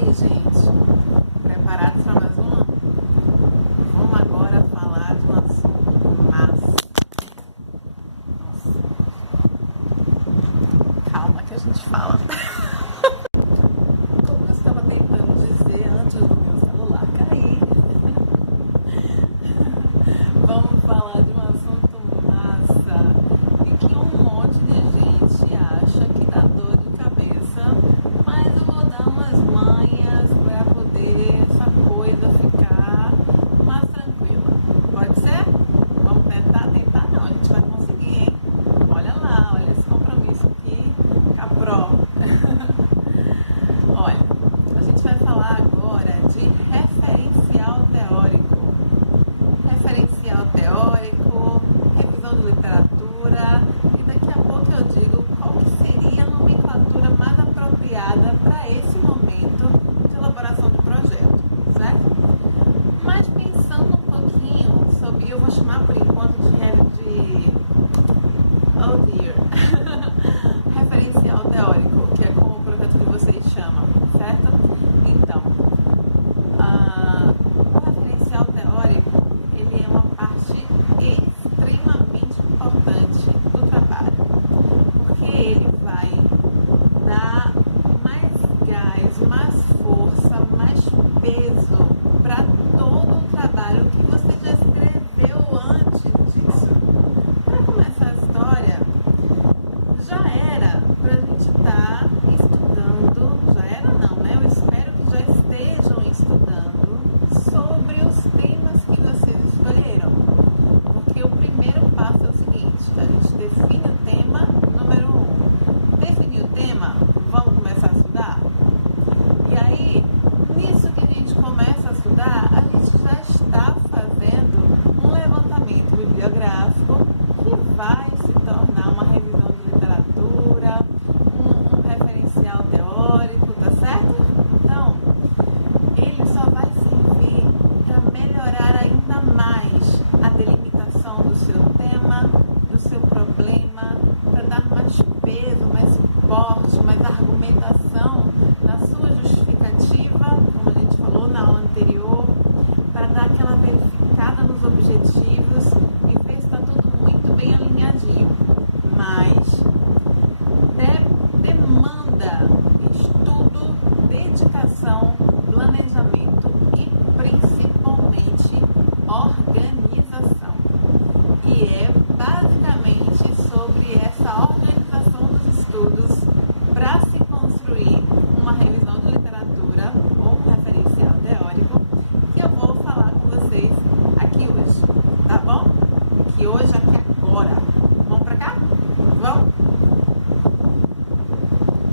aí, gente? Preparados para mais uma? Vamos agora falar de um assunto massa. Nossa, calma que a gente fala. Como eu estava tentando dizer antes do meu celular cair, vamos falar de um assunto massa e que um monte de gente acha que dá dor de cabeça, mas eu vou dar umas manhas para poder essa coisa ficar mais tranquila. Pode ser? Vamos tentar não, a gente vai conseguir, hein? Olha lá, olha esse compromisso aqui, capró. Olha, a gente vai falar agora de referencial teórico. Referencial teórico, revisão de literatura, e daqui a pouco eu digo qual que seria a nomenclatura mais apropriada para esse momento de elaboração de projeto, certo? Mas pensando um pouquinho sobre, eu vou chamar por enquanto oh dear, referencial teórico, que é como o projeto que vocês chamam, certo? Então, o referencial teórico, ele é uma parte extremamente importante do trabalho, porque ele vai dar mais gás, mais força, mais peso para todo o trabalho que você já escreveu antes disso. Para começar a história, já era para a gente estar estudando, já era não, né? Eu espero que já estejam estudando sobre os temas que vocês escolheram. Porque o primeiro passo é o seguinte, a gente define o tema, número 1. Definiu o tema, vamos começar a estudar? E aí, nisso que a gente começa a estudar, a gente já está fazendo um levantamento bibliográfico que vai se tornar uma revisão de literatura, um referencial teórico, tá certo? Então, ele só vai servir para melhorar ainda mais a delimitação do seu tema, do seu problema, para dar mais peso, mais suporte, mais argumentação na sua justificativa, como a gente falou na aula anterior, para dar aquela verificada nos objetivos e ver se está tudo muito bem alinhadinho. Mas demanda estudo, dedicação, planejamento e principalmente organização. E é basicamente sobre essa organização dos estudos para se construir uma revisão de literatura ou um referencial teórico que eu vou falar com vocês aqui hoje, tá bom? Aqui hoje, aqui agora. Vamos pra cá? Vamos?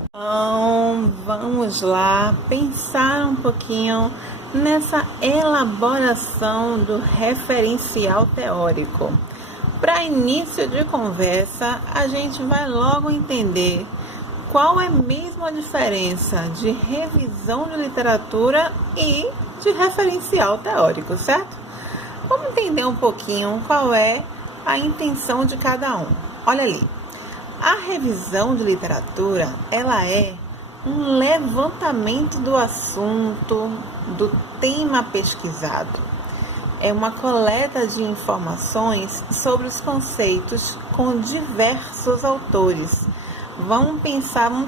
Então, vamos lá pensar um pouquinho nessa elaboração do referencial teórico. Para início de conversa, a gente vai logo entender qual é mesmo a diferença de revisão de literatura e de referencial teórico, certo? Vamos entender um pouquinho qual é a intenção de cada um. Olha ali, a revisão de literatura, ela é um levantamento do assunto, do tema pesquisado. É uma coleta de informações sobre os conceitos com diversos autores. Vamos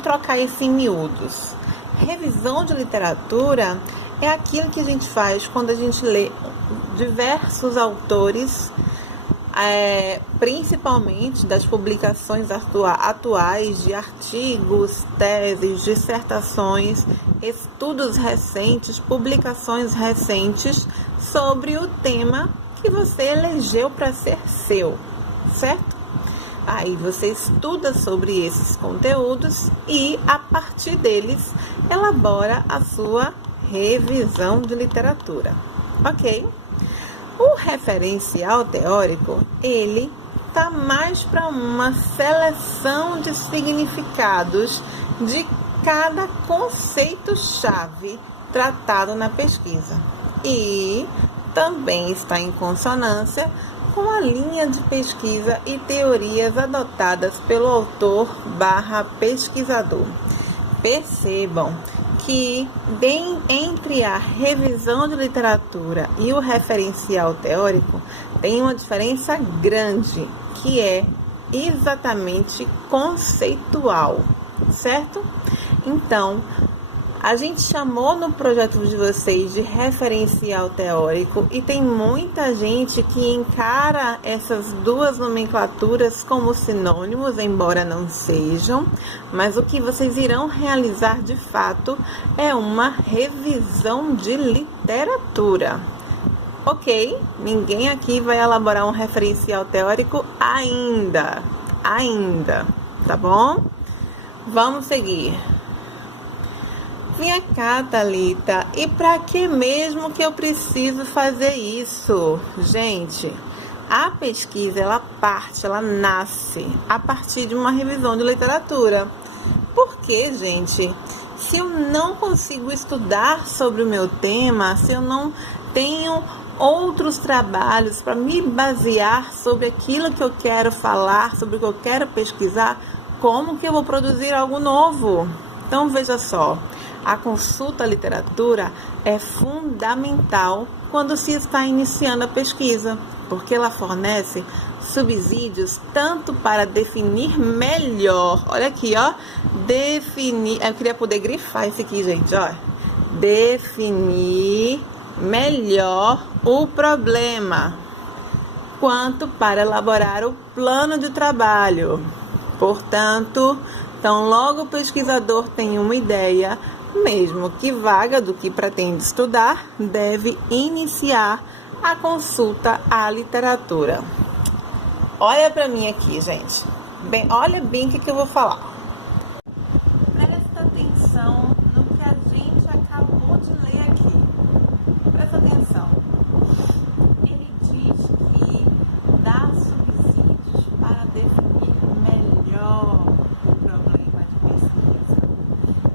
trocar isso em miúdos. Revisão de literatura é aquilo que a gente faz quando a gente lê diversos autores, principalmente das publicações atuais de artigos, teses, dissertações, estudos recentes, publicações recentes sobre o tema que você elegeu para ser seu, certo? Aí você estuda sobre esses conteúdos e, a partir deles, elabora a sua revisão de literatura, ok? O referencial teórico, ele está mais para uma seleção de significados de cada conceito-chave tratado na pesquisa e também está em consonância com a linha de pesquisa e teorias adotadas pelo autor/pesquisador. percebam que bem entre a revisão de literatura e o referencial teórico tem uma diferença grande, que é exatamente conceitual, certo? Então, a gente chamou no projeto de vocês de referencial teórico e tem muita gente que encara essas duas nomenclaturas como sinônimos, embora não sejam, mas o que vocês irão realizar de fato é uma revisão de literatura. Ok, ninguém aqui vai elaborar um referencial teórico ainda, tá bom? Vamos seguir. Vem cá, Thalita, e para que mesmo que eu preciso fazer isso? Gente, a pesquisa, ela nasce a partir de uma revisão de literatura. Por quê, gente? Se eu não consigo estudar sobre o meu tema, se eu não tenho outros trabalhos para me basear sobre aquilo que eu quero falar, sobre o que eu quero pesquisar, como que eu vou produzir algo novo? Então, veja só. A consulta à literatura é fundamental quando se está iniciando a pesquisa, porque ela fornece subsídios tanto para definir melhor, olha aqui, ó, eu queria poder grifar isso aqui, gente, ó, definir melhor o problema, quanto para elaborar o plano de trabalho. Portanto, então logo o pesquisador tem uma ideia, mesmo que vaga, do que pretende estudar, deve iniciar a consulta à literatura. Olha para mim aqui, gente. Olha bem o que eu vou falar. Presta atenção no que a gente acabou de ler aqui. Presta atenção. Ele diz que dá subsídios para definir melhor o problema de pesquisa.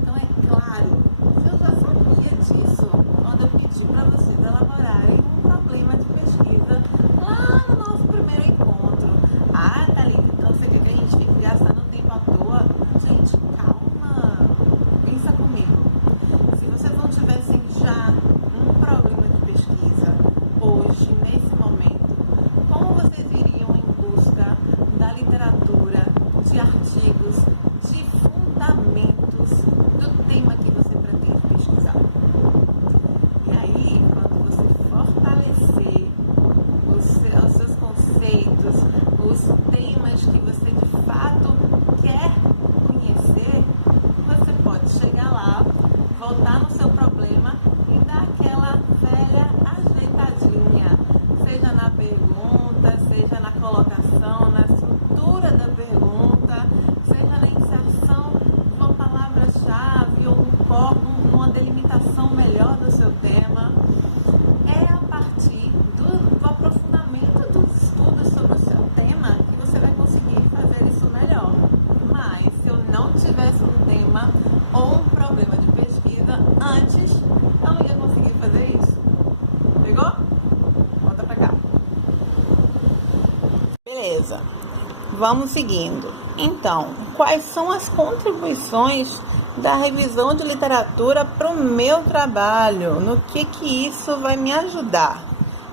Então, é claro, eu já sabia disso quando eu pedi para vocês elaborarem um problema de pesquisa lá no nosso primeiro encontro. Ah, Thalita, então você quer que a gente fique gastando tempo à toa? Gente, calma. Pensa comigo. Se vocês não tivessem já um problema de pesquisa hoje, nesse momento, como vocês iriam em busca da literatura, de artigos, de fundamentos do tema que você pretende pesquisar? E aí, quando você fortalecer os seus conceitos, os temas que você de fato quer conhecer, você pode chegar lá, voltar no seu problema e dar aquela velha ajeitadinha, seja na pergunta, seja na colocação, na estrutura da pergunta, seja na inserção de uma palavra-chave ou uma delimitação melhor do seu tema. É a partir do aprofundamento dos estudos sobre o seu tema que você vai conseguir fazer isso melhor. Mas se eu não tivesse um tema ou um problema de pesquisa antes, eu não ia conseguir fazer isso. Pegou? Volta pra cá. Beleza. Vamos seguindo. Então, quais são as contribuições da revisão de literatura para o meu trabalho? No que isso vai me ajudar?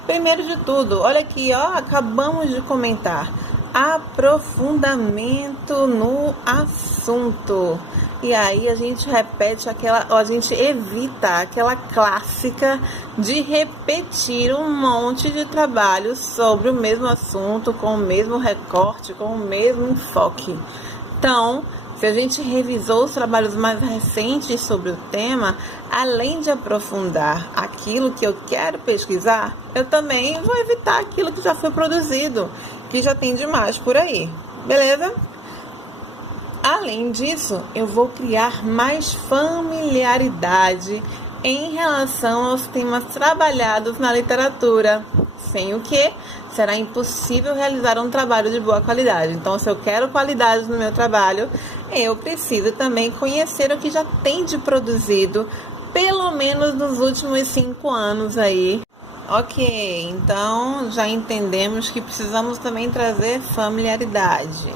Primeiro de tudo, olha aqui, ó, acabamos de comentar, aprofundamento no assunto. E aí a gente repete a gente evita aquela clássica de repetir um monte de trabalhos sobre o mesmo assunto, com o mesmo recorte, com o mesmo enfoque. Então, se a gente revisou os trabalhos mais recentes sobre o tema, além de aprofundar aquilo que eu quero pesquisar, eu também vou evitar aquilo que já foi produzido, que já tem demais por aí. Beleza? Além disso, eu vou criar mais familiaridade em relação aos temas trabalhados na literatura, sem o que será impossível realizar um trabalho de boa qualidade. Então, se eu quero qualidade no meu trabalho, eu preciso também conhecer o que já tem de produzido, pelo menos nos últimos 5 anos aí. Ok, então já entendemos que precisamos também trazer familiaridade.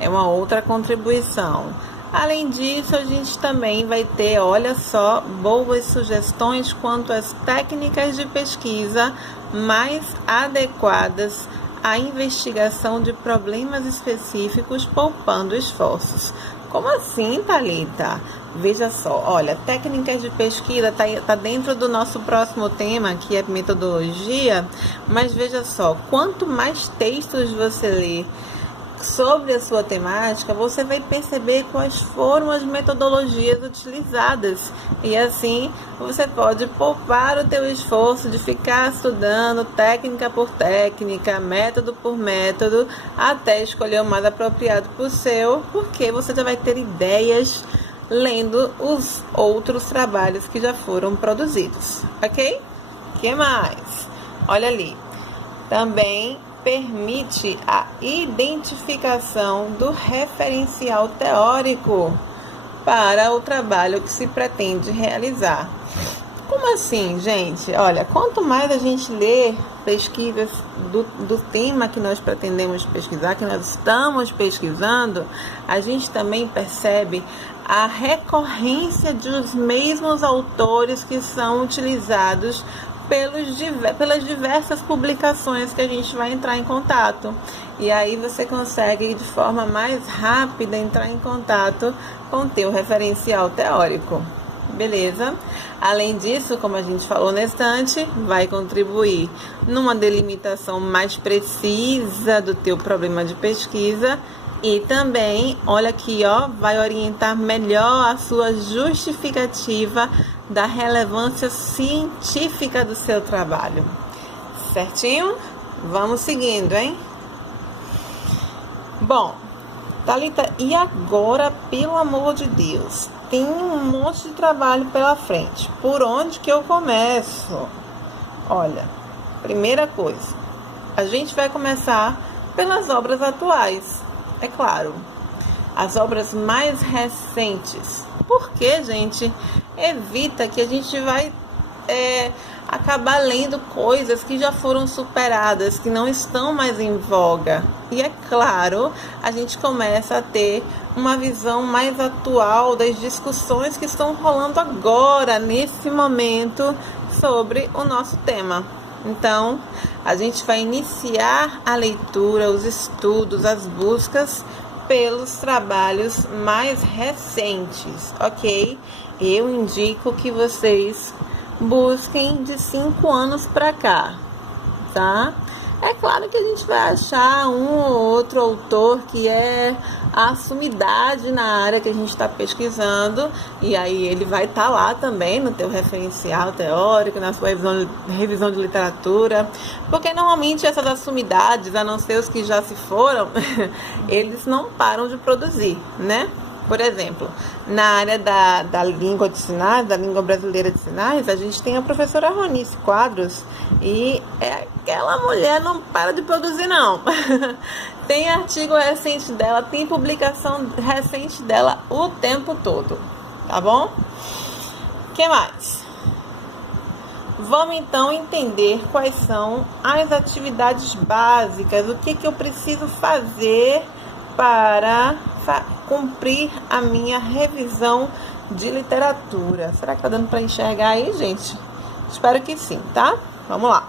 É uma outra contribuição. Além disso, a gente também vai ter, olha só, boas sugestões quanto às técnicas de pesquisa mais adequadas à investigação de problemas específicos, poupando esforços. Como assim, Thalita? Veja só, olha, técnicas de pesquisa tá dentro do nosso próximo tema, que é metodologia, mas veja só, quanto mais textos você ler sobre a sua temática, você vai perceber quais foram as metodologias utilizadas e assim você pode poupar o teu esforço de ficar estudando técnica por técnica, método por método, até escolher o mais apropriado para o seu, porque você já vai ter ideias lendo os outros trabalhos que já foram produzidos, ok? O que mais? Olha ali, também permite a identificação do referencial teórico para o trabalho que se pretende realizar. Como assim, gente? Olha, quanto mais a gente lê pesquisas do tema que nós pretendemos pesquisar, que nós estamos pesquisando, a gente também percebe a recorrência dos mesmos autores que são utilizados pelas diversas publicações que a gente vai entrar em contato. E aí você consegue de forma mais rápida entrar em contato com o teu referencial teórico. Beleza? Além disso, como a gente falou na estante, vai contribuir numa delimitação mais precisa do teu problema de pesquisa e também, olha aqui, ó, vai orientar melhor a sua justificativa da relevância científica do seu trabalho. Certinho? Vamos seguindo, hein? Bom, Thalita, e agora, pelo amor de Deus, tem um monte de trabalho pela frente. Por onde que eu começo? Olha, primeira coisa, a gente vai começar pelas obras atuais. É claro, as obras mais recentes. Porque, gente, evita que a gente vai acabar lendo coisas que já foram superadas, que não estão mais em voga. E é claro, a gente começa a ter uma visão mais atual das discussões que estão rolando agora, nesse momento, sobre o nosso tema. Então, a gente vai iniciar a leitura, os estudos, as buscas pelos trabalhos mais recentes, ok? Eu indico que vocês busquem de 5 anos para cá, tá? É claro que a gente vai achar um ou outro autor que é a sumidade na área que a gente está pesquisando, e aí ele vai estar lá também no teu referencial teórico, na sua revisão de literatura, porque normalmente essas assumidades, a não ser os que já se foram, eles não param de produzir, né? Por exemplo, na área da língua de sinais, da língua brasileira de sinais, a gente tem a professora Ronice Quadros e aquela mulher não para de produzir, não. Tem artigo recente dela, tem publicação recente dela o tempo todo, tá bom? O que mais? Vamos então entender quais são as atividades básicas, o que eu preciso fazer para cumprir a minha revisão de literatura. Será que tá dando para enxergar aí, gente? Espero que sim, tá? Vamos lá.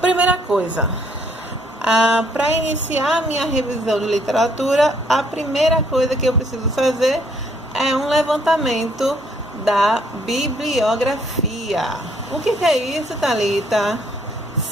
Primeira coisa, para iniciar a minha revisão de literatura, a primeira coisa que eu preciso fazer é um levantamento da bibliografia. O que é isso, Thalita?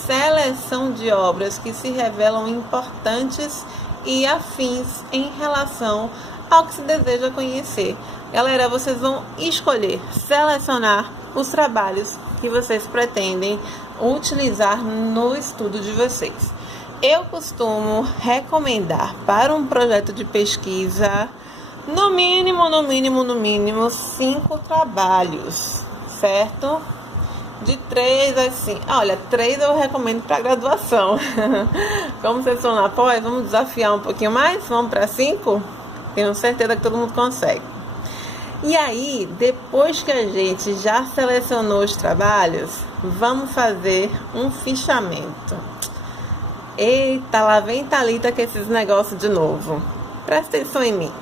Seleção de obras que se revelam importantes e afins em relação ao que se deseja conhecer. Galera, vocês vão escolher, selecionar os trabalhos que vocês pretendem utilizar no estudo de vocês. Eu costumo recomendar para um projeto de pesquisa, no mínimo 5 trabalhos, certo? De 3 a 5. Olha, 3 eu recomendo para graduação. Como vocês estão na pós, vamos desafiar um pouquinho mais? Vamos para 5? Tenho certeza que todo mundo consegue. E aí, depois que a gente já selecionou os trabalhos, vamos fazer um fichamento. Eita, lá vem Thalita com esses negócios de novo. Presta atenção em mim.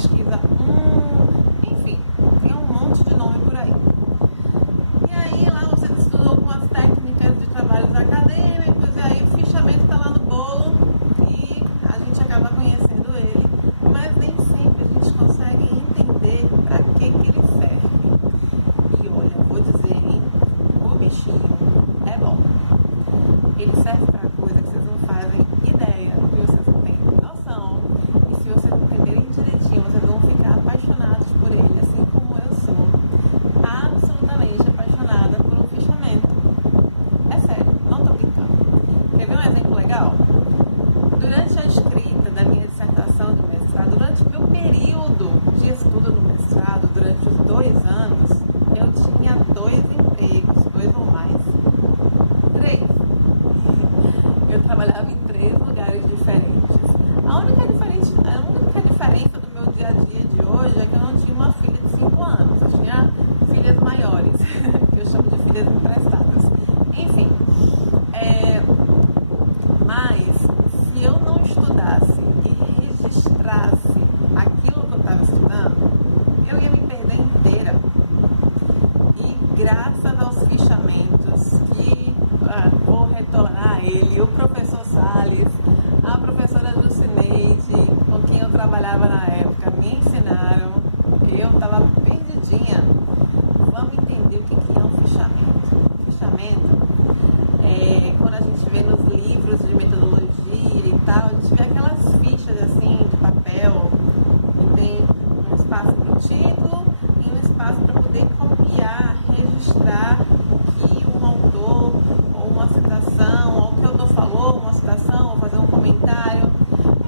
pesquisa 1, enfim, tem um monte de nome por aí. E aí lá você estudou com as técnicas de trabalhos acadêmicos, e aí o fichamento está lá no bolo e a gente acaba conhecendo ele, mas nem sempre a gente consegue entender para que ele serve. E olha, vou dizer, hein, o bichinho é bom. Ele serve para coisa que vocês não fazem ideia, que vocês não têm noção. E se vocês entenderem direitinho, vocês vão ficar apaixonados por ele, assim como eu sou absolutamente apaixonada por um fichamento. É sério, não tô brincando. Quer ver um exemplo legal? Durante a escrita da minha dissertação de mestrado, durante o meu período de estudo no mestrado, durante os 2 anos, eu tinha 2 empregos, 2 ou mais. 3. Eu trabalhava em 3 lugares diferentes. A única diferença do meu dia a dia de hoje é que eu não tinha uma filha de 5 anos. Eu tinha filhas maiores, que eu chamo de filhas emprestadas. Enfim, mas se eu não estudasse e registrasse aquilo que eu estava estudando, eu ia me perder inteira. E graças aos fichamentos que vou retornar a ele, o professor Salles, a professora Jucineide, com quem eu trabalhava na época, me ensinaram, eu estava perdidinha. Vamos entender o que é um fichamento. Fichamento quando a gente vê nos livros de metodologia e tal, a gente vê aquelas fichas assim de papel que tem um espaço para o título e um espaço para poder copiar, registrar o que um autor ou uma citação, ou o que o autor falou, uma citação, ou fazer um comentário.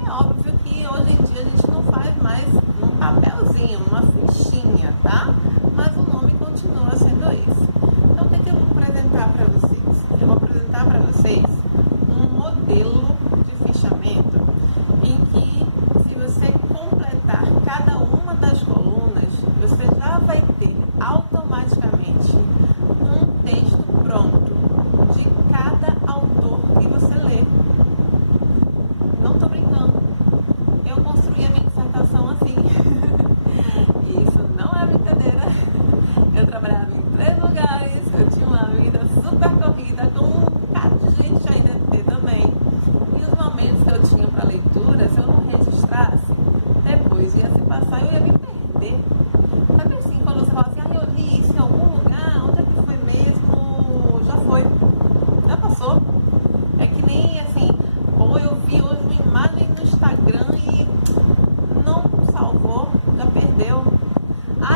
É óbvio que hoje em dia a gente não faz mais num papelzinho, numa fichinha, tá? Mas o nome continua sendo isso. Então o que eu vou apresentar para vocês? Eu vou apresentar para vocês um modelo de fichamento em que, se você completar cada uma das colunas, você já vai ter automaticamente um texto pronto de cada autor que você lê. Não tô brincando. Eu construí a minha dissertação assim. Isso não é brincadeira. Eu trabalhava em 3 lugares, eu tinha uma vida super corrida, com um bocado de gente ainda ter também. E os momentos que eu tinha para leitura, se eu não registrasse, depois ia se passar e eu ia me perder. Sabe assim, quando você fala assim, eu li isso em algum lugar, onde é que foi mesmo? Já foi, já passou. É que nem assim, ou eu vi hoje uma imagem no Instagram e não salvou, já perdeu.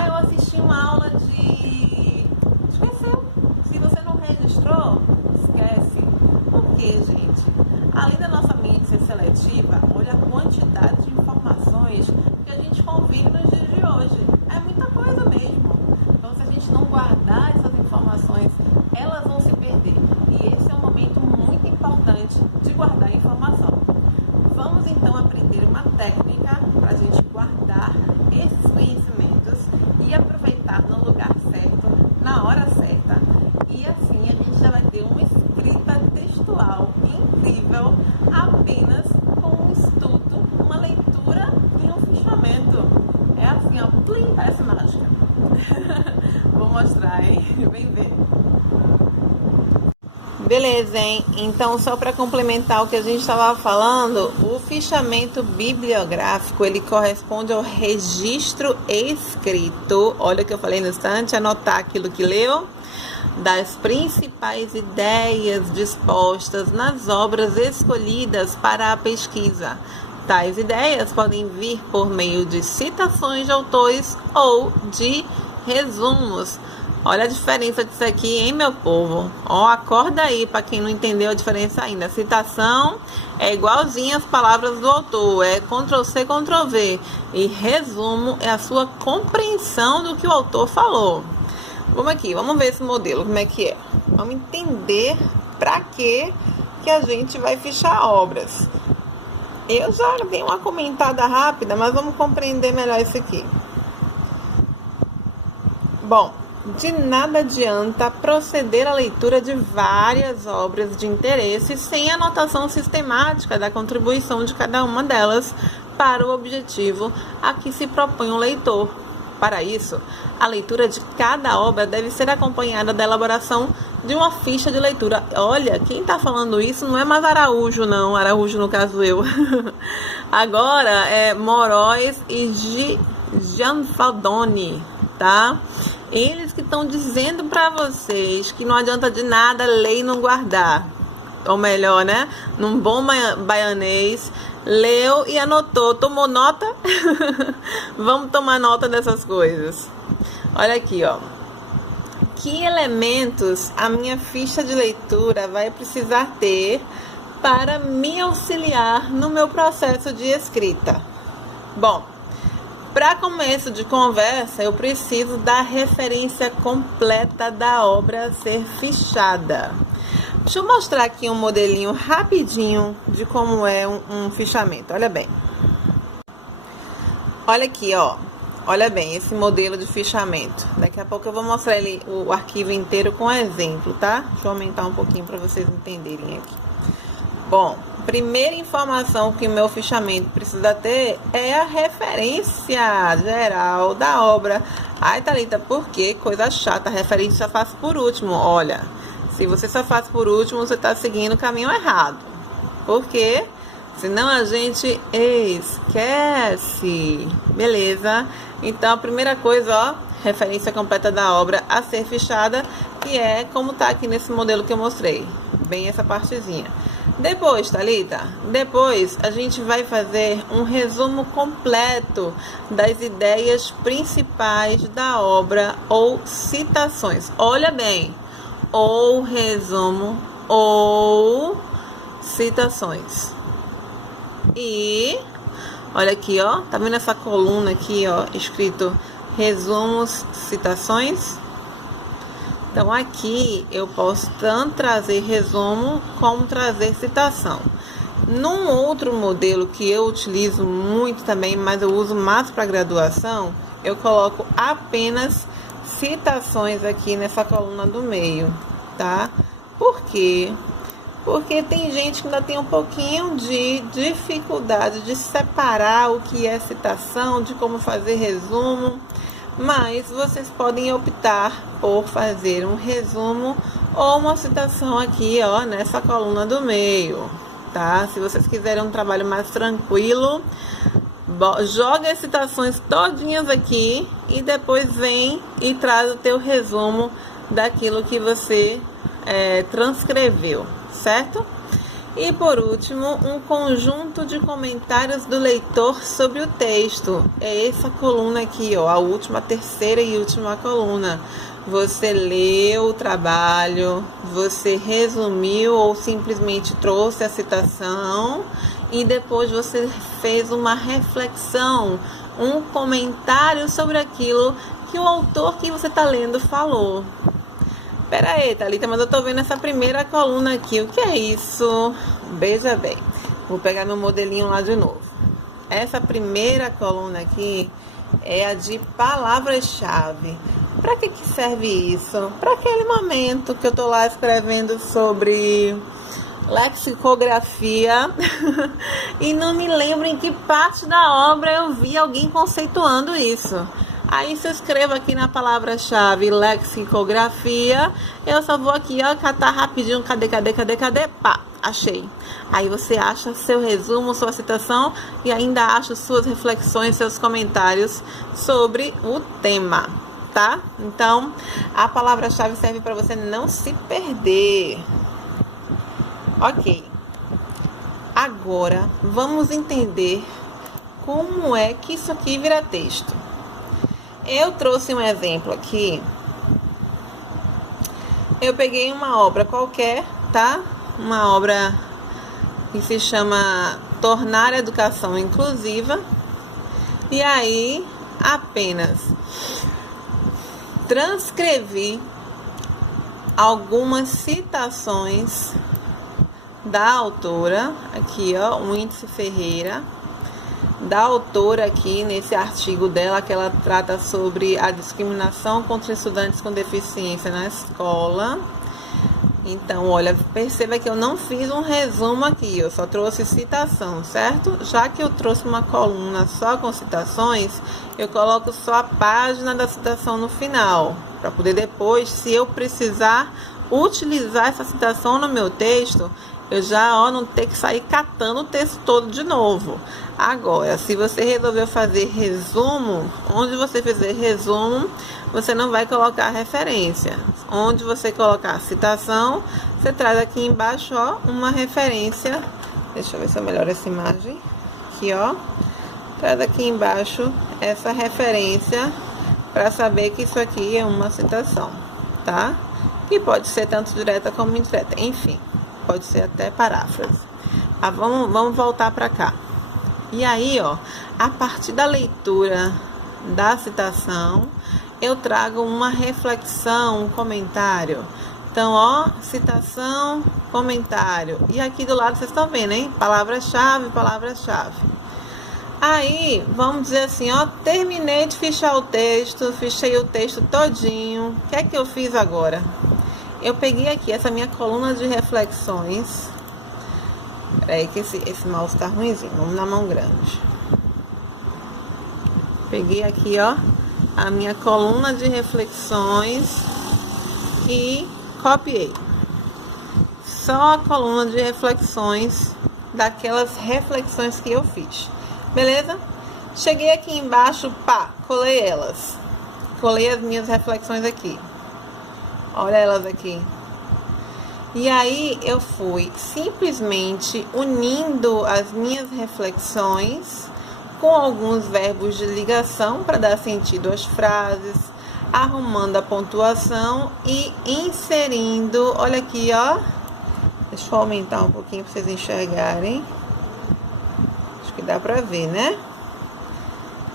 Eu assisti uma aula de... Esqueceu. Se você não registrou, esquece. Por quê, gente? Além da nossa mente ser seletiva, olha a quantidade de informações que a gente convive nos dias de hoje. É muita coisa mesmo. Então, se a gente não guardar essas informações, elas vão se perder. E esse é um momento muito importante de guardar a informação. Vamos então aprender uma técnica para a gente guardar esses conhecimentos e aproveitar no lugar certo, na hora certa. E assim a gente já vai ter uma escrita textual incrível apenas com um estudo, uma leitura e um fichamento. É assim, ó, plim, parece mágica. Vou mostrar, hein? Vem ver. Beleza, hein? Então, só para complementar o que a gente estava falando, o fichamento bibliográfico, ele corresponde ao registro escrito. Olha o que eu falei no instante, anotar aquilo que leu, das principais ideias dispostas nas obras escolhidas para a pesquisa. Tais ideias podem vir por meio de citações de autores ou de resumos. Olha a diferença disso aqui, hein, meu povo? Ó, acorda aí para quem não entendeu a diferença ainda. Citação é igualzinha às palavras do autor, é Ctrl+C, Ctrl+V. E resumo é a sua compreensão do que o autor falou. Vamos aqui, vamos ver esse modelo, como é que é. Vamos entender para que a gente vai fichar obras. Eu já dei uma comentada rápida, mas vamos compreender melhor isso aqui. Bom, de nada adianta proceder à leitura de várias obras de interesse sem anotação sistemática da contribuição de cada uma delas para o objetivo a que se propõe o leitor. Para isso, a leitura de cada obra deve ser acompanhada da elaboração de uma ficha de leitura. Olha, quem está falando isso não é mais Araújo, não. Araújo, no caso, eu. Agora é Moraes e Gianfaldoni, tá? Eles que estão dizendo para vocês que não adianta de nada ler e não guardar. Ou melhor, né? Num bom baianês, leu e anotou. Tomou nota? Vamos tomar nota dessas coisas. Olha aqui, ó. Que elementos a minha ficha de leitura vai precisar ter para me auxiliar no meu processo de escrita? Bom, para começo de conversa, eu preciso da referência completa da obra a ser fichada. Deixa eu mostrar aqui um modelinho rapidinho de como é um fichamento. Olha bem. Olha aqui, ó. Olha bem, esse modelo de fichamento. Daqui a pouco eu vou mostrar ele, o arquivo inteiro com exemplo, tá? Deixa eu aumentar um pouquinho para vocês entenderem aqui. Bom, primeira informação que o meu fichamento precisa ter é a referência geral da obra. Ai, Thalita, por que coisa chata? A referência eu faço por último. Olha, se você só faz por último, você está seguindo o caminho errado. Por quê? Senão a gente esquece. Beleza? Então, a primeira coisa, ó, referência completa da obra a ser fichada, que é como tá aqui nesse modelo que eu mostrei. Bem essa partezinha. Depois, Thalita, depois a gente vai fazer um resumo completo das ideias principais da obra ou citações. Olha bem, ou resumo ou citações. E olha aqui, ó, tá vendo essa coluna aqui, ó, escrito resumos, citações? Então aqui eu posso tanto trazer resumo como trazer citação. Num outro modelo que eu utilizo muito também, mas eu uso mais para graduação, eu coloco apenas citações aqui nessa coluna do meio, tá? Por quê? Porque tem gente que ainda tem um pouquinho de dificuldade de separar o que é citação, de como fazer resumo. Mas vocês podem optar por fazer um resumo ou uma citação aqui, ó, nessa coluna do meio, tá? Se vocês quiserem um trabalho mais tranquilo, joga as citações todinhas aqui e depois vem e traz o teu resumo daquilo que você transcreveu, certo? E por último, um conjunto de comentários do leitor sobre o texto. É essa coluna aqui, ó, a última, terceira e última coluna. Você leu o trabalho, você resumiu ou simplesmente trouxe a citação e depois você fez uma reflexão, um comentário sobre aquilo que o autor que você está lendo falou. Pera aí, Thalita, mas eu tô vendo essa primeira coluna aqui. O que é isso? Veja bem. Vou pegar meu modelinho lá de novo. Essa primeira coluna aqui é a de palavras-chave. Para que serve isso? Para aquele momento que eu tô lá escrevendo sobre lexicografia e não me lembro em que parte da obra eu vi alguém conceituando isso. Aí se eu escrevo aqui na palavra-chave lexicografia, eu só vou aqui, ó, catar rapidinho, cadê, pá, achei. Aí você acha seu resumo, sua citação e ainda acha suas reflexões, seus comentários sobre o tema, tá? Então, a palavra-chave serve para você não se perder. Ok. Agora, vamos entender como é que isso aqui vira texto. Eu trouxe um exemplo aqui. Eu peguei uma obra qualquer, tá? Uma obra que se chama Tornar a Educação Inclusiva. E aí, apenas transcrevi algumas citações da autora, aqui, ó, Wíndice Ferreira, da autora aqui nesse artigo dela, que ela trata sobre a discriminação contra estudantes com deficiência na escola. Então, olha, perceba que eu não fiz um resumo aqui, eu só trouxe citação, certo? Já que eu trouxe uma coluna só com citações, eu coloco só a página da citação no final, para poder depois, se eu precisar utilizar essa citação no meu texto, eu já não ter que sair catando o texto todo de novo. Agora, se você resolveu fazer resumo, onde você fizer resumo, você não vai colocar referência. Onde você colocar citação, você traz aqui embaixo, ó, uma referência. Deixa eu ver se eu melhoro essa imagem. Aqui, ó. Traz aqui embaixo essa referência para saber que isso aqui é uma citação, tá? Que pode ser tanto direta como indireta. Enfim, pode ser até paráfrase. Ah, vamos voltar para cá. E aí, ó, a partir da leitura da citação, eu trago uma reflexão, um comentário. Então, ó, citação, comentário. E aqui do lado vocês estão vendo, hein? Palavra-chave, palavra-chave. Aí, vamos dizer assim, ó, terminei de fichar o texto, fichei o texto todinho. O que é que eu fiz agora? Eu peguei aqui essa minha coluna de reflexões. Peraí que esse mouse tá ruimzinho, vamos na mão grande. Peguei aqui, ó, a minha coluna de reflexões e copiei. Só a coluna de reflexões daquelas reflexões que eu fiz. Beleza? Cheguei aqui embaixo, pá, colei elas. Colei as minhas reflexões aqui. Olha elas aqui. E aí eu fui simplesmente unindo as minhas reflexões com alguns verbos de ligação para dar sentido às frases, arrumando a pontuação e inserindo, olha aqui, ó. Deixa eu aumentar um pouquinho para vocês enxergarem. Acho que dá para ver, né?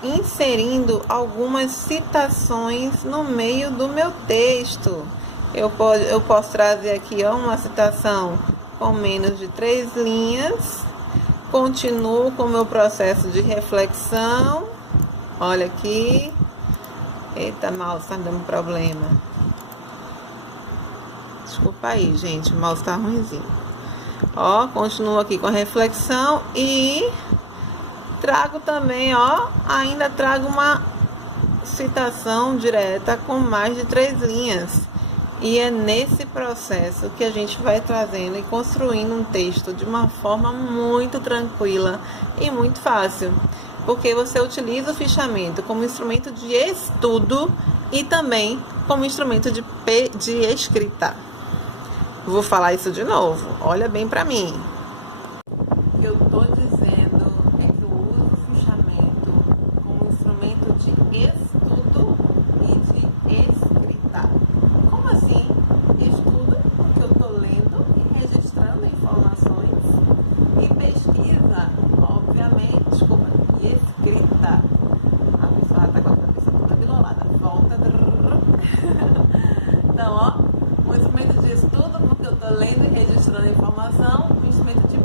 Inserindo algumas citações no meio do meu texto. Eu posso trazer aqui, ó, uma citação com menos de 3 linhas. Continuo com o meu processo de reflexão. Olha aqui. Eita, mouse tá dando problema. Desculpa aí, gente. O mouse tá ruimzinho. Ó, continuo aqui com a reflexão e trago também, ó, ainda trago uma citação direta com mais de 3 linhas. E é nesse processo que a gente vai trazendo e construindo um texto de uma forma muito tranquila e muito fácil. Porque você utiliza o fichamento como instrumento de estudo e também como instrumento de escrita. Vou falar isso de novo. Olha bem para mim. O que eu estou dizendo é que eu uso o fichamento como instrumento de estudo e de escrita. Como assim? Estudo porque eu estou lendo e registrando informações. E pesquisa, obviamente, desculpa, e escrita. A pessoa está com a cabeça toda bilolada. Volta. Então, ó, um instrumento de estudo porque eu estou lendo e registrando informação. Um instrumento de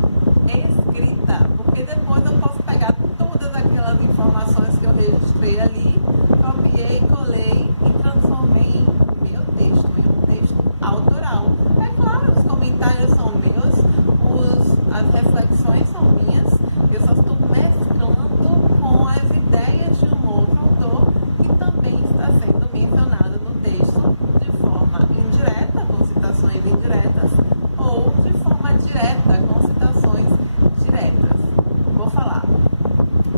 escrita, porque depois eu posso pegar todas aquelas informações que eu registrei ali, copiei, colei e transformei em meu texto, em um texto autoral. É claro, os comentários são meus, as reflexões são minhas, eu só estou mesclando com as ideias de um outro autor que também está sendo mencionado no texto de forma indireta, com citações indiretas, ou de forma direta, com citações diretas. Vou falar.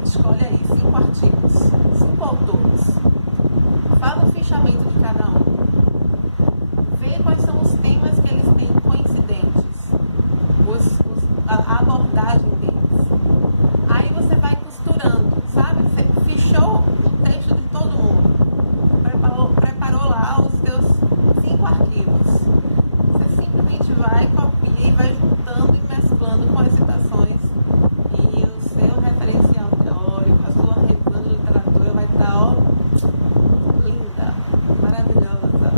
Escolhe aí 5 artigos, 5 autores. Fala o fichamento de cada um. Vê quais são os temas que eles têm coincidentes, a abordagem deles. Aí você vai costurando, sabe? Você fichou o texto de todo mundo. Preparou lá os seus 5 arquivos. Você simplesmente vai, copia e vai juntando e mesclando com as citações. E o seu referencial teórico, a sua revisão de literatura vai estar, ó, linda, maravilhosa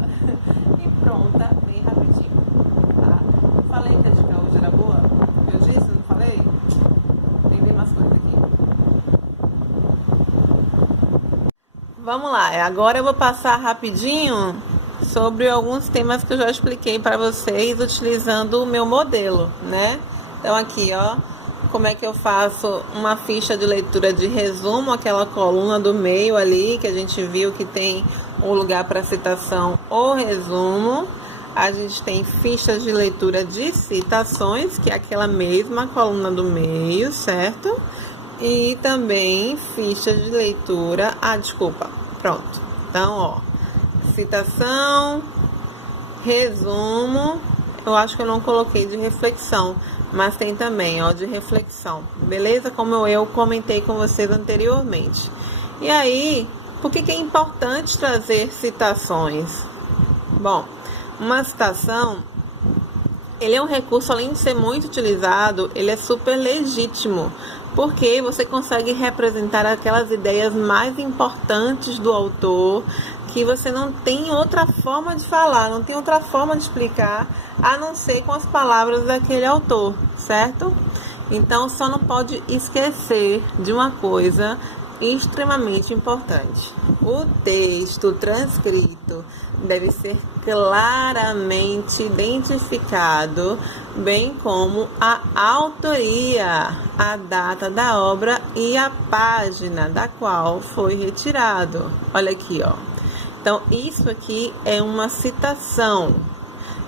e pronta bem rapidinho, tá? Falei que a dica hoje era boa? Eu disse, não falei? Tem bem mais coisa aqui. Vamos lá, agora eu vou passar rapidinho sobre alguns temas que eu já expliquei para vocês utilizando o meu modelo, né? Então aqui, ó, como é que eu faço uma ficha de leitura de resumo, aquela coluna do meio ali, que a gente viu que tem um lugar para citação ou resumo. A gente tem fichas de leitura de citações, que é aquela mesma coluna do meio, certo? E também fichas de leitura... pronto. Então, ó, citação, resumo, eu acho que eu não coloquei de reflexão, mas tem também, ó, de reflexão, beleza? Como eu comentei com vocês anteriormente. E aí, por que é importante trazer citações? Bom, uma citação, ele é um recurso, além de ser muito utilizado, ele é super legítimo, porque você consegue representar aquelas ideias mais importantes do autor, que você não tem outra forma de falar, não tem outra forma de explicar, a não ser com as palavras daquele autor, certo? Então, só não pode esquecer de uma coisa extremamente importante. O texto transcrito deve ser claramente identificado, bem como a autoria, a data da obra e a página da qual foi retirado. Olha aqui, ó. Então, isso aqui é uma citação.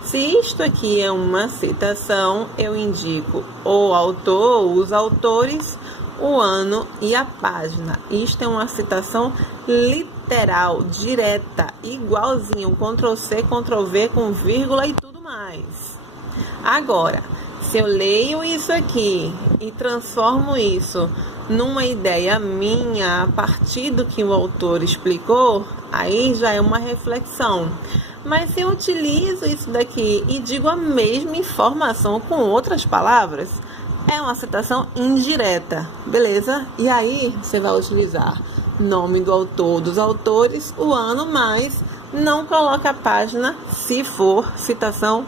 Se isto aqui é uma citação, eu indico o autor ou os autores, o ano e a página. Isto é uma citação literal, direta, igualzinho, Ctrl+C, Ctrl+V, com vírgula e tudo mais. Agora, se eu leio isso aqui e transformo isso numa ideia minha, a partir do que o autor explicou, aí já é uma reflexão. Mas se eu utilizo isso daqui e digo a mesma informação com outras palavras, é uma citação indireta, beleza? E aí você vai utilizar nome do autor, dos autores, o ano, mas não coloca a página se for citação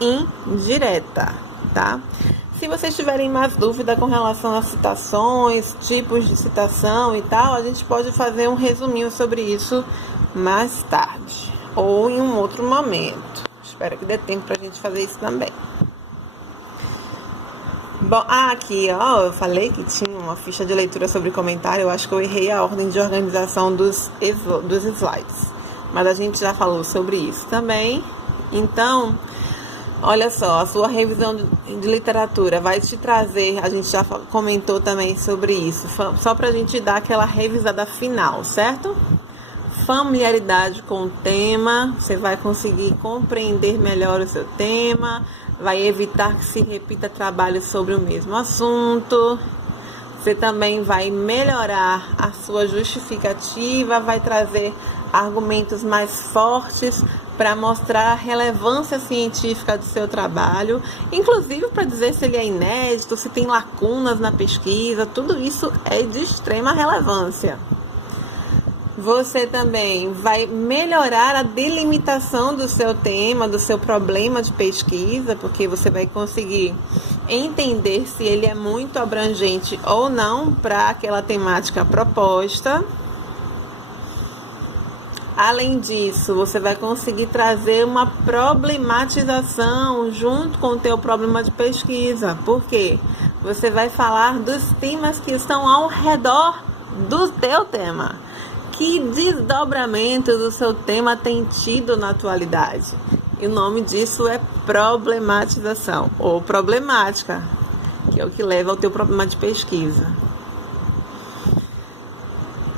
indireta, tá? Se vocês tiverem mais dúvida com relação a citações, tipos de citação e tal, a gente pode fazer um resuminho sobre isso mais tarde ou em um outro momento. Espero que dê tempo pra gente fazer isso também. Bom, aqui, ó, eu falei que tinha uma ficha de leitura sobre comentário. Eu acho que eu errei a ordem de organização dos slides, mas a gente já falou sobre isso também. Então, olha só, a sua revisão de literatura vai te trazer, a gente já comentou também sobre isso, só pra gente dar aquela revisada final, certo? Familiaridade com o tema, você vai conseguir compreender melhor o seu tema, vai evitar que se repita trabalho sobre o mesmo assunto. Você também vai melhorar a sua justificativa, vai trazer argumentos mais fortes para mostrar a relevância científica do seu trabalho, inclusive para dizer se ele é inédito, se tem lacunas na pesquisa, tudo isso é de extrema relevância. Você também vai melhorar a delimitação do seu tema, do seu problema de pesquisa, porque você vai conseguir entender se ele é muito abrangente ou não para aquela temática proposta. Além disso, você vai conseguir trazer uma problematização junto com o teu problema de pesquisa. Por quê? Você vai falar dos temas que estão ao redor do teu tema. Que desdobramento do seu tema tem tido na atualidade? E o nome disso é problematização ou problemática, que é o que leva ao teu problema de pesquisa.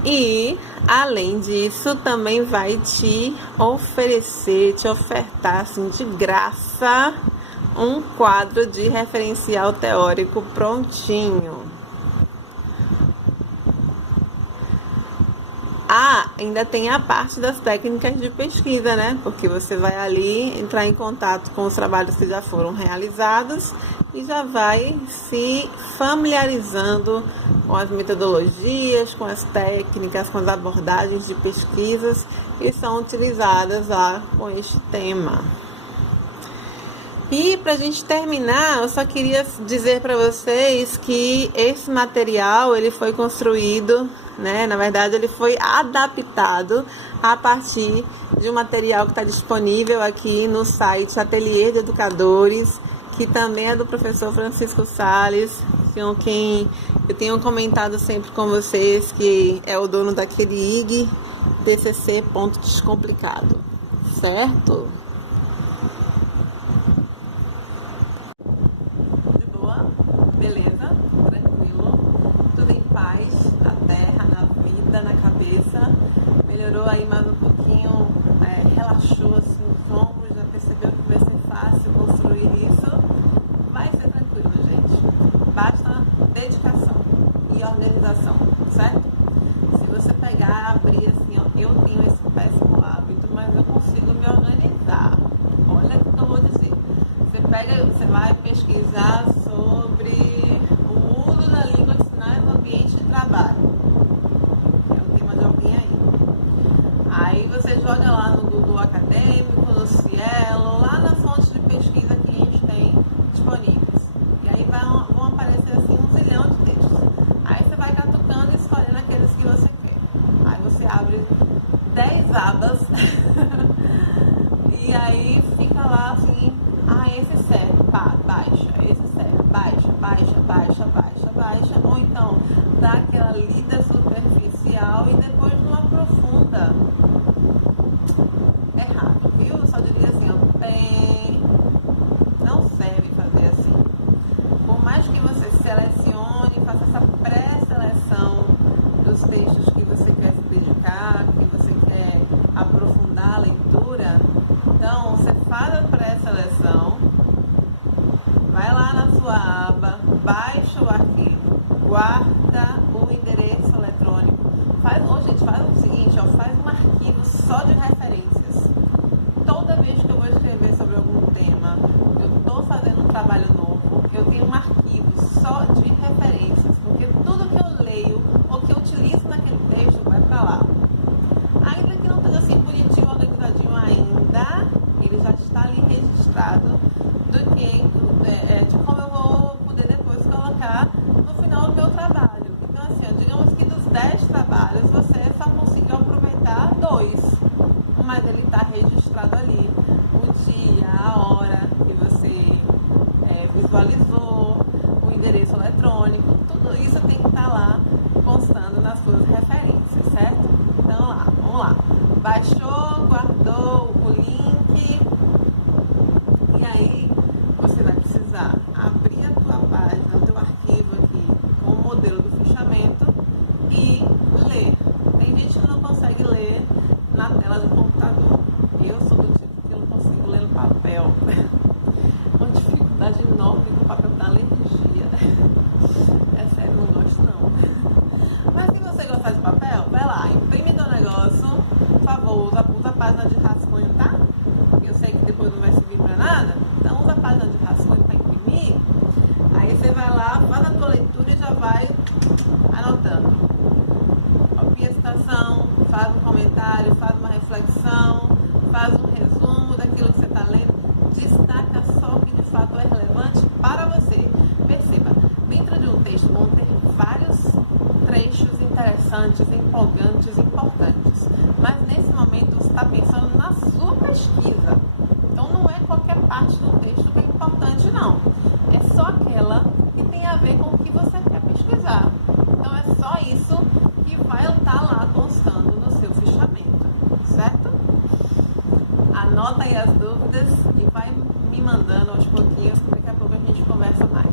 E, além disso, também vai te ofertar assim, de graça um quadro de referencial teórico prontinho. Ainda tem a parte das técnicas de pesquisa, né? Porque você vai ali entrar em contato com os trabalhos que já foram realizados e já vai se familiarizando com as metodologias, com as técnicas, com as abordagens de pesquisas que são utilizadas lá com este tema. E para a gente terminar, eu só queria dizer para vocês que esse material ele foi construído, né? Na verdade, ele foi adaptado a partir de um material que está disponível aqui no site Ateliê de Educadores, que também é do professor Francisco Salles, com quem eu tenho comentado sempre com vocês, que é o dono daquele IG TCC Ponto Descomplicado, certo? Beleza, tranquilo, tudo em paz, na terra, na vida, na cabeça. Melhorou aí mais um pouquinho, relaxou assim os ombros, já percebeu que vai ser fácil construir isso. Vai ser tranquilo, gente. Basta dedicação e organização, certo? Se você pegar, abrir assim, ó, eu tenho esse péssimo hábito, mas eu consigo me organizar. Olha o que eu vou dizer. Você vai pesquisar sobre o uso da língua de sinais no ambiente de trabalho. É o tema de alguém aí. Aí você joga lá no Google Acadêmico, no Cielo, lá nas fontes de pesquisa que a gente tem disponíveis. E aí vão aparecer assim um zilhão de textos. Aí você vai catucando e escolhendo aqueles que você quer. Aí você abre 10 abas e aí fica lá assim. Esse serve, baixa, esse serve, baixa, ou então dá aquela lida superficial e depois não aprofunda. Errado, viu? Eu só diria assim, não serve fazer assim. Por mais que você selecione, faça essa pré-seleção dos textos que você quer se dedicar, que você quer aprofundar a leitura, então você faz a pré-seleção, vai lá na sua aba, baixa o arquivo, guarda o endereço eletrônico. Faz o seguinte, faz um arquivo só de referências. Toda vez que eu vou escrever sobre algum tema, eu estou fazendo um trabalho novo, eu tenho um arquivo só de referências, porque tudo que eu leio ou que eu utilizo naquele texto vai para lá. Ainda que não esteja assim bonitinho, organizadinho ainda, ele já está ali registrado de como eu vou poder depois colocar no final do meu trabalho. Então assim, digamos que dos 10 trabalhos você só conseguiu aproveitar 2, mas ele está registrado ali, o dia, a hora que você visualizou, o endereço eletrônico, tudo isso tem que estar lá constando nas suas referências, certo? Então vamos lá, baixou, guardou o link, e aí você vai precisar abrir a tua página, o teu arquivo aqui com o modelo do fichamento e ler. Tem gente que não consegue ler na tela do computador. Eu sou do tipo que não consigo ler no papel. Uma dificuldade enorme com o papel da alergia. É sério, não gosto não. Mas se você gostar de papel, vai lá, imprime teu negócio. Por favor, usa a página de rascunho, tá? Eu sei que depois não vai servir pra nada. Então usa a página de rascunho para imprimir. Aí você vai lá, faz a tua leitura e já vai anotando. Copia a citação, faz um comentário, faz uma reflexão, faz um resumo daquilo que você está lendo. Destaca só o que de fato é relevante para você. Perceba, dentro de um texto vão ter vários trechos interessantes, empolgantes, importantes. Mas nesse momento você está pensando na sua pesquisa. Então não é qualquer parte do texto que é importante, não. É só aquela que tem a ver com o que você quer pesquisar. Então é só isso que vai estar lá constando no seu fichamento, certo? Anota aí as dúvidas e vai me mandando aos pouquinhos, que daqui a pouco a gente conversa mais.